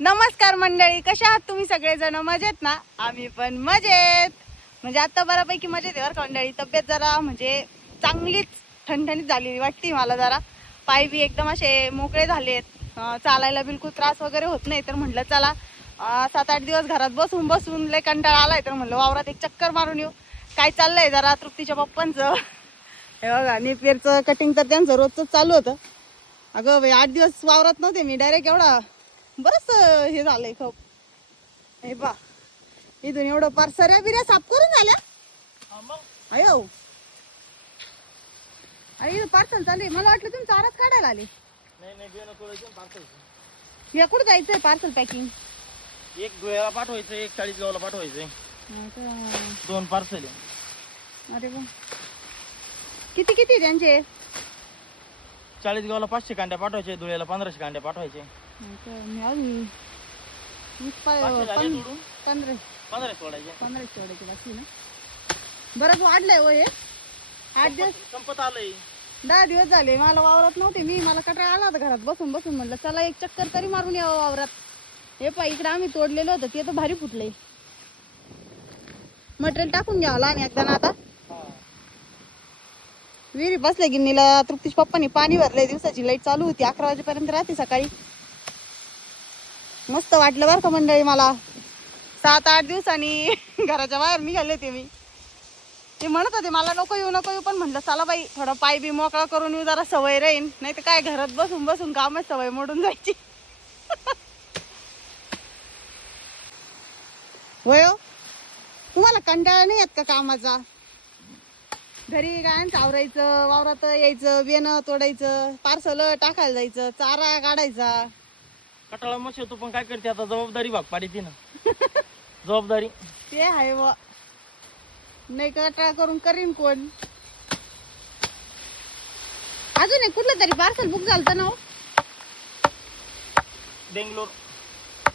नमस्कार मंडळी कशा आहात तुम्ही सगळेजण? मजेत ना? आम्ही पण मजेत. म्हणजे आता बऱ्यापैकी मजेत आहे बरं का मंडळी. तब्येत जरा म्हणजे चांगलीच ठणठणीत झालेली वाटते मला जरा. पाय बी एकदम असे मोकळे झालेत. चालायला बिलकुल त्रास वगैरे होत नाही. तर म्हटलं चला सात आठ दिवस घरात बसून बसून लय कंटाळा आलाय. तर म्हटलं वावरात एक चक्कर मारून येऊ. काय चाललंय जरा तृप्तीच्या पप्पांचं? हे बघा नेपियरचं कटिंग तर त्यांचं रोजचं चालू होतं. अगं आठ दिवस वावरात नव्हते मी. डायरेक्ट एवढा बरंच अं, हे झालंय खूप. हे पा इथून एवढं पार सऱ्या बिऱ्या साफ करून झाल्या. अयो. अरे इथं पार्सल चालू आहे. मला वाटलं तुम्ही चाराच काढायला आले. या कुठं जायचंय पार्सल पॅकिंग? एक धुळ्याला पाठवायचं एक चाळीस गावाला पाठवायचंय. दोन पार्सल अरे वा. किती किती त्यांचे? चाळीस गावाला पाचशे कांड्या पाठवायचे धुळ्याला पंधराशे कांड्या पाठवायचे. वीस झाले पं- पंधरा. सोडायचे. तेवढ्याची बाकी ना. बरंच वाढलंय हो हे. आठ दिवस संपत- आलंय. दहा दिवस झाले मला वावरात नव्हते मी. मला कटाळा आला होता घरात. बसून बसून म्हणलं चला एक चक्कर तरी मारून यावं वावरात. हे पा इकडे आम्ही तोडलेलं होतं ते तर भारी फुटलंय. मटेरियल टाकून घ्यावं आणि एकदा ना आता. विहिरी बसले गिन्नीला तृप्तीश पप्पानी पाणी भरलंय. दिवसाची लाइट चालू होती. अकरा वाजेपर्यंत राहते सकाळी. मस्त वाटलं बरं का मंडळी मला. सात आठ दिवसांनी घराच्या बाहेर निघाले ते मी. ते म्हणत होते मला नको येऊ नको येऊ. पण म्हटलं चला बाई थोडा पाय बी मोकळा करून येऊ जरा सवय राहीन. नाही तर काय घरात बसून बसून कामच सवय मोडून जायची. होय हो? तुम्हाला कंटाळा नाही येत का कामाचा? घरी गायन चावरायचं वावरात यायचं बेनं तोडायचं पार्सल टाकायला जायचं चारा काढायचा. कटाळा मशी तू पण काय करते आता? जबाबदारी भाग पाडीती ना जबाबदारी. ते आहे व नाही कटाळा करून करीन कोण. अजून एक कुठलं तरी पार्सल बुक झालं ना हो. बेंगलोर.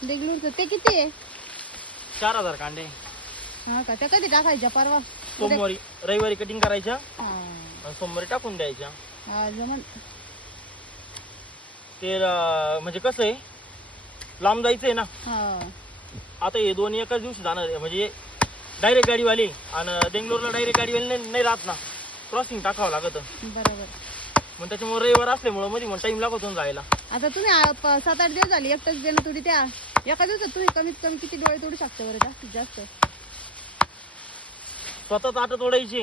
देगलूरचं ते किती आहे? चार हजार कांडे. हा का? त्या कधी टाकायच्या परवा? सोमवारी. रविवारी कटिंग करायच्या. हा, आणि सोमवारी टाकून द्यायच्या. जमन. ते अं, म्हणजे कसं आहे? लांब जायचंय ना. हा. आता हे दोन्ही एकाच दिवशी जाणार आहे. म्हणजे डायरेक्ट गाडीवाली आणि बेंगलोरला डायरेक्ट गाडीवाली नाही नाही राहत ना. क्रॉसिंग टाकावं लागत. बरोबर. मग त्याच्यामुळे रविवार असल्यामुळे मध्ये मग टाइम लागतो जायला. आता तुम्ही आ, प- सात आठ दिवस झाले एकटंच बेन तुडी त्या एका दिवसात तुम्ही कमीत कमी किती डोळे तोडू शकता बरं जास्तीत जास्त. स्वतः ताटं तोडायची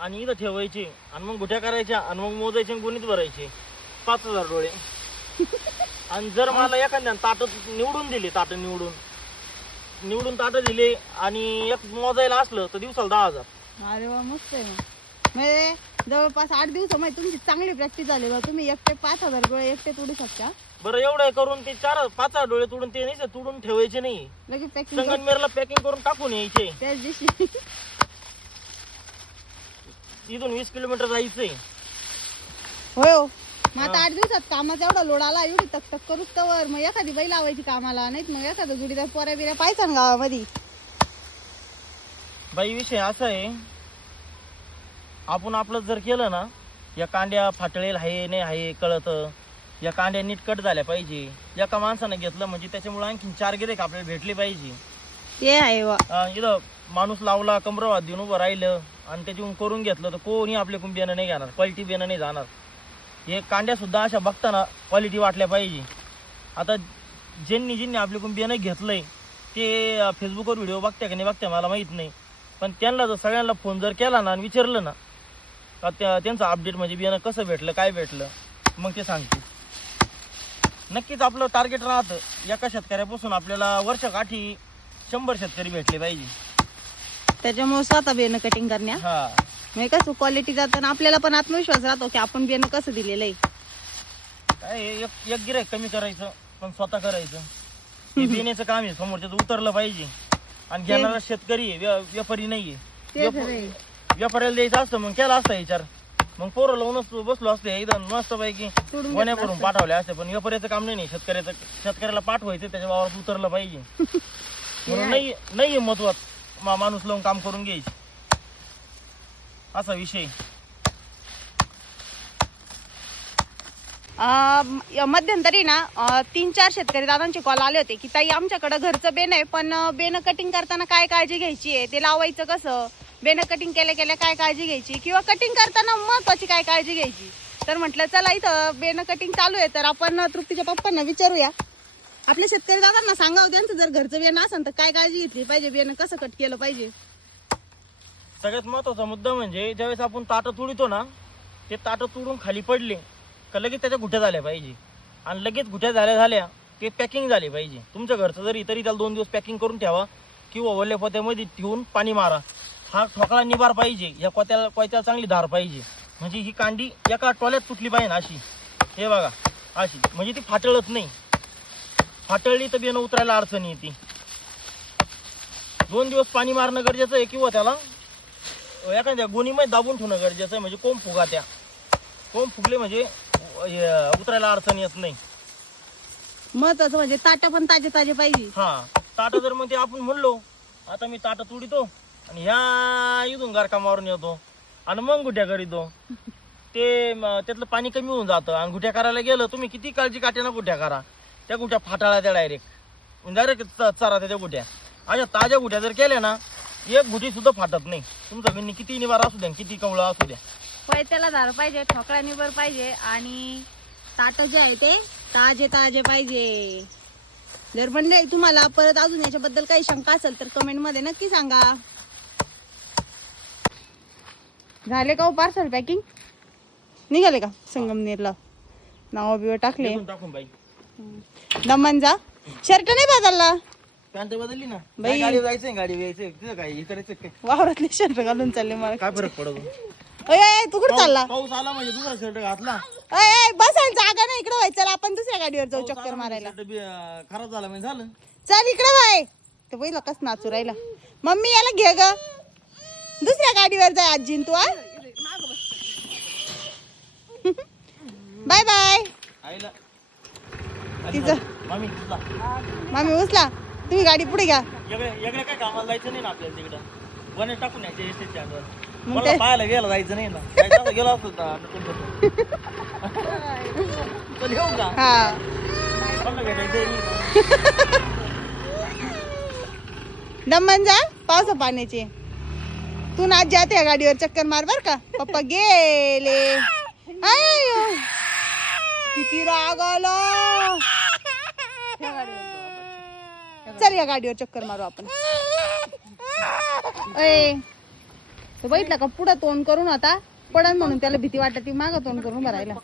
आणि इथं ठेवायची आणि मग गुठ्या करायच्या आणि मग मोजायचे आणि गुणीत भरायचे. पाच हजार डोळे. आणि जर मला एखाद्या ताट निवडून दिले ताट निवडून. निवडून ताट दिले आणि एक मोजायला असलं तर दिवसाला दहा हजार. अरे वा मस्त आहे मग. म्हणजे जवळपास आठ दिवसामध्ये तुमची चांगली प्रॅक्टिस झाली बा. तुम्ही एकटे पाच हजार डोळे एकटे तोडू शकता. बरं एवढं करून ते चार पाच हजार डोळे तोडून ते नाही तोडून ठेवायचे नाही. लगेच पॅकिंग पॅकिंग करून टाकून यायचे. त्याच दिवशी. इथून वीस किलोमीटर जायचंय. होय हो. मग आता. आठ दिवसात कामाचा एवढा लोड आला एवढी तक तक करूच तवर. मग एखादी बाई लावायची कामाला नाहीत मग एखादं जुडीदार पोऱ्या बिऱ्या पाहायचा ना गावामध्ये. बाई विषय असा आहे आपण आपलं जर केलं ना या कांड्या फाटळेल आहे नाही आहे कळत. या कांड्या नीट कट झाल्या पाहिजे. एका माणसानं घेतलं म्हणजे त्याच्यामुळे आणखीन चार गिरेक आपल्याला भेटले पाहिजे. ते आहे वा. अं, इथं माणूस लावला कमरवाद देऊन उभं राहिलं आणि त्याच्याहून करून घेतलं तर कोणी आपल्याकडून बियाणं नाही घेणार क्वालिटी बियाणं नाही जाणार. हे कांड्या सुद्धा अशा बघताना क्वालिटी वाटल्या पाहिजे. आता ज्यांनी ज्यांनी आपल्याकडून बियाणं घेतलंय ते अं, फेसबुकवर व्हिडिओ बघते का नाही बघते मला माहीत नाही. पण त्यांना जर सगळ्यांना फोन जर केला ना आणि विचारलं ना का त्या त्यांचं अपडेट म्हणजे बियाणं कसं भेटलं काय भेटलं मग ते सांगते नक्कीच आपलं टार्गेट राहतं. एका शेतकऱ्यापासून आपल्याला वर्षकाठी शंभर शेतकरी भेटले पाहिजे. त्याच्यामुळे स्वतः बियाणं कटिंग करण्या. हा. म्हणजे कसं क्वालिटी जाताना आपल्याला पण आत्मविश्वास राहतो की आपण बियाणं कसं दिलेलं आहे. काय एक एक गिरायक कमी करायचं पण स्वतः करायचं. हे देण्याचं काम आहे समोरच्याचं उतरलं पाहिजे. आणि घेणारा शेतकरी आहे व्या- व्यापारी नाहीये. ते व्याप-. व्यापाऱ्याला द्यायचं असतं मग केला असता विचार. मग पोरं लावूनच बसलो असते एकदम मस्त पैकी घेतलं असतं. पाठवले असते पण व्यापाऱ्याचं काम नाही नाही शेतकऱ्याचं शेतकऱ्याला पाठवायचं त्याच्या वावरात उतरलं पाहिजे. म्हणून नाही नाही महत्वात मा माणूस लावून काम करून घ्यायचे. असा विषय. अं, मध्यंतरी ना अं, तीन चार शेतकरी दादांचे कॉल आले होते की ताई आमच्याकडं घरचं बेन आहे पण अं, बेनं कटिंग करताना काय काळजी घ्यायची आहे? ते लावायचं कसं? बेनं कटिंग केल्या केल्या काय काळजी घ्यायची? किंवा कटिंग करताना महत्वाची काय काळजी घ्यायची? तर म्हटलं चला इथं बेनं कटिंग चालू आहे तर आपण तृप्तीच्या पप्पांना विचारूया. आपल्या शेतकरी दादांना सांगावं त्यांचं जर घरचं बेन असेल तर काय काळजी घेतली पाहिजे? बेनं कसं कट केलं पाहिजे? सगळ्यात महत्त्वाचा मुद्दा म्हणजे ज्यावेळेस आपण ताटं तुडितो ना ते ताटं तुडून खाली पडले का लगेच त्याच्या गुठ्या झाल्या पाहिजे. आणि लगेच गुठ्या झाल्या झाल्या ते पॅकिंग झाले पाहिजे. तुमच्या घरचं जरी तरी त्याला दोन दिवस पॅकिंग करून ठेवा किंवा ओल्या पोत्यामध्ये ठेवून पाणी मारा. हा ठोकळा निभार पाहिजे या कोत्याला कोयत्याला चांगली धार पाहिजे. म्हणजे ही कांडी एका टोल्यात तुटली पाहिजे ना अशी. हे बघा अशी. म्हणजे ती फाटळत नाही. फाटळली तर बियाणं उतरायला अडचण येते. दोन दिवस पाणी मारणं गरजेचं आहे किंवा त्याला एखाद्या गोणीमध्ये दाबून ठेवणं गरजेचं आहे म्हणजे कोंब फुगा त्या? कोंब फुगले म्हणजे हे, उतरायला अडचण येत नाही. महत्वाचं म्हणजे ताटं पण ताजे ताजे पाहिजे. हा ताटं जर मग ते आपण म्हणलो आता मी ताटं तुडितो आणि ह्या इथून गारका मारून येतो आणि मग गुट्या करीतो. ते म, त्यातलं पाणी कमी होऊन जातं आणि गुट्या करायला गेलं तुम्ही किती काळजी काट्यानं गुट्या करा. त्या गुट्या फाटाळ्या त्या डायरेक्ट डायरेक्ट चरा त्या गुट्या अशा ताज्या गुट्या जर केल्या ना एक गुटी सुद्धा फाटत नाही. तुमचा गण्णी किती निवारा असू द्या किती कवळा असू द्या. पैत्याला धार पाहिजे ठोकळा निबर पाहिजे आणि ताट जे आहे ते ताजे ताजे पाहिजे. जर मंडळी तुम्हाला परत अजून याच्याबद्दल काही शंका असेल तर कमेंटमध्ये नक्की सांगा. झाले का पार्सल पॅकिंग निघाले का संगमनेरला? नाव बिव टाकले. टाकून बाई. दमनचा शर्ट नाही बदलला. पॅन्ट बदलली ना? बाई. काय गाडी जायचंय गाडी यायचंय. तिथं काय हे करायचं काय वावरातले शर्ट घालून चालले मला. काय फरक पडतो अय, अय, तू कुठं चालला? पाऊस आला म्हणजे दुसरा शर्ट घातला. अय, अय, बसायला जागा नाही इकडे व्हायचं चला आपण दुसऱ्या गाडीवर जाऊ चक्कर म्हणजे मारायला. shirt बी, अं, खराब झाला म्हणजे झालं. चल इकडे बाय ते पहिला कस नाचू राहिला. मम्मी याला घे ग. दुसऱ्या गाडीवर जाय आजीन तू बाय बाय. आईला. तिचं. मामी उचला. तुम्ही गाडी पुढे घ्या. वेगळे वेगळे काय कामाला जायचं नाही ना आपल्याला तिकडं? वन टाकून यायचे एस टी स्टँडवर मग मला ते- पाहायला गेला जायचं नाही ना. जायचं असं गेलो असतो तर नटून बसून. चल येऊ का? हा. मला भेटायचं नाही. दमन जा पावसा पाण्याचे. तू नाच जाते या गाडीवर चक्कर मार बर का? पप्पा गेले. आय. किती राग आला. गाडीवर. चल या गाडीवर चक्कर मारू आपण. अय तो बघितला का? पुढं तोंड करून आता पडन म्हणून त्याला भीती वाटत ती माग तोंड करून भरायला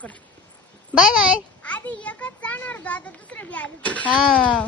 बाय बाय आधी एकच जाणार होतो आता दुसरं बी आलं. हा.